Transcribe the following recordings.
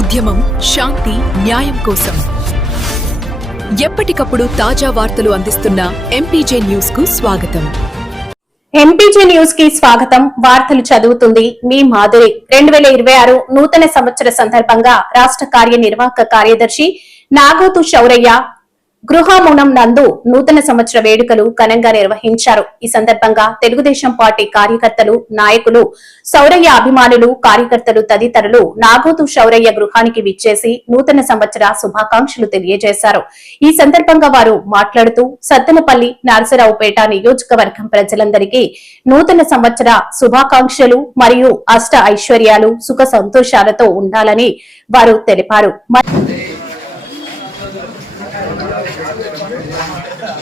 ఉద్యమం శాంతి న్యాయం కోసం. ఎప్పటికప్పుడు తాజా వార్తలు అందిస్తున్న ఎంపీజే న్యూస్కు స్వాగతం. ఎంపీజే న్యూస్కి స్వాగతం. వార్తలు చదువుతుంది మీ మాధురి రెండు వేల ఇరవై ఆరు నూతన సంవత్సర సందర్భంగా రాష్ట్ర కార్యనిర్వాహక కార్యదర్శి నాగోతు శౌరయ్య గృహమునం నందు నూతన సంవత్సర వేడుకలు ఘనంగా నిర్వహించారు. ఈ సందర్భంగా తెలుగుదేశం పార్టీ కార్యకర్తలు నాయకులు శౌరయ్య అభిమానులు కార్యకర్తలు తదితరులు నాగోతు శౌరయ్య గృహానికి విచ్చేసి నూతన సంవత్సర శుభాకాంక్షలు తెలియజేశారు. ఈ సందర్భంగా వారు మాట్లాడుతూ సత్తెనపల్లి నరసరావుపేట నియోజకవర్గం ప్రజలందరికీ నూతన సంవత్సర శుభాకాంక్షలు మరియు అష్ట ఐశ్వర్యాలు సుఖ సంతోషాలతో ఉండాలని వారు తెలిపారు.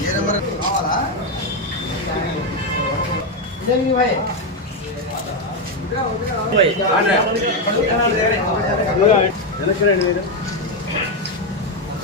ఏ నెంబర్ కావాలా ఇదే భయ எனக்கு ரெண்டு பேரும்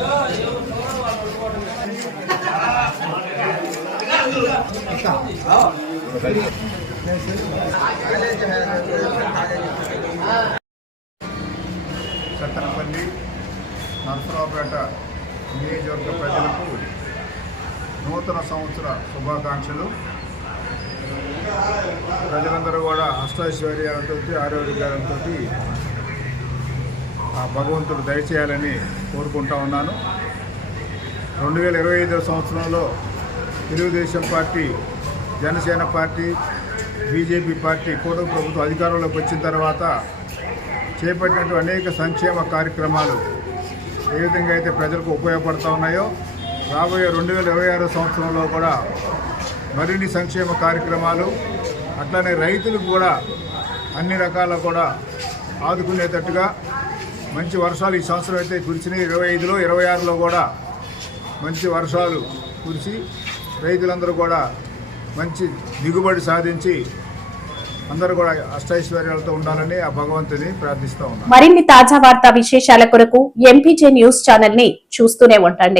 아, 이거 뭐라고 하는 거야? చట్టనపల్లి నరసరావుపేట నియోజకవర్గ ప్రజలకు నూతన సంవత్సర శుభాకాంక్షలు. ప్రజలందరూ కూడా అష్టైశ్వర్యాలతో ఆరోగ్యాలతో ఆ భగవంతుడు దయచేయాలని కోరుకుంటా ఉన్నాను. రెండు వేల ఇరవై ఐదవ సంవత్సరంలో Telugu Desam party Janasena party BJP party కూటమి ప్రభుత్వం అధికారంలోకి వచ్చిన తర్వాత చేపట్టినట్టు అనేక సంక్షేమ కార్యక్రమాలు ఏ విధంగా అయితే ప్రజలకు ఉపయోగపడుతూ ఉన్నాయో రాబోయే రెండు వేల ఇరవై ఆరో సంవత్సరంలో కూడా మరిన్ని సంక్షేమ కార్యక్రమాలు అట్లనే రైతులకు కూడా అన్ని రకాల కూడా ఆదుకునేటట్టుగా మంచి వర్షాలు ఈ సంవత్సరం అయితే కురిసినాయి. ఇరవై ఐదులో ఇరవై ఆరులో కూడా మంచి వర్షాలు కురిసి రైతులందరూ కూడా మంచి దిగుబడి సాధించి అందరూ కూడా అష్టైశ్వర్యాలతో ఉండాలని ఆ భగవంతుని ప్రార్థిస్తూ ఉన్నాను మరిన్ని తాజా వార్తా విశేషాల కొరకు ఎంపీజే న్యూస్ ఛానల్ని చూస్తూనే ఉండండి.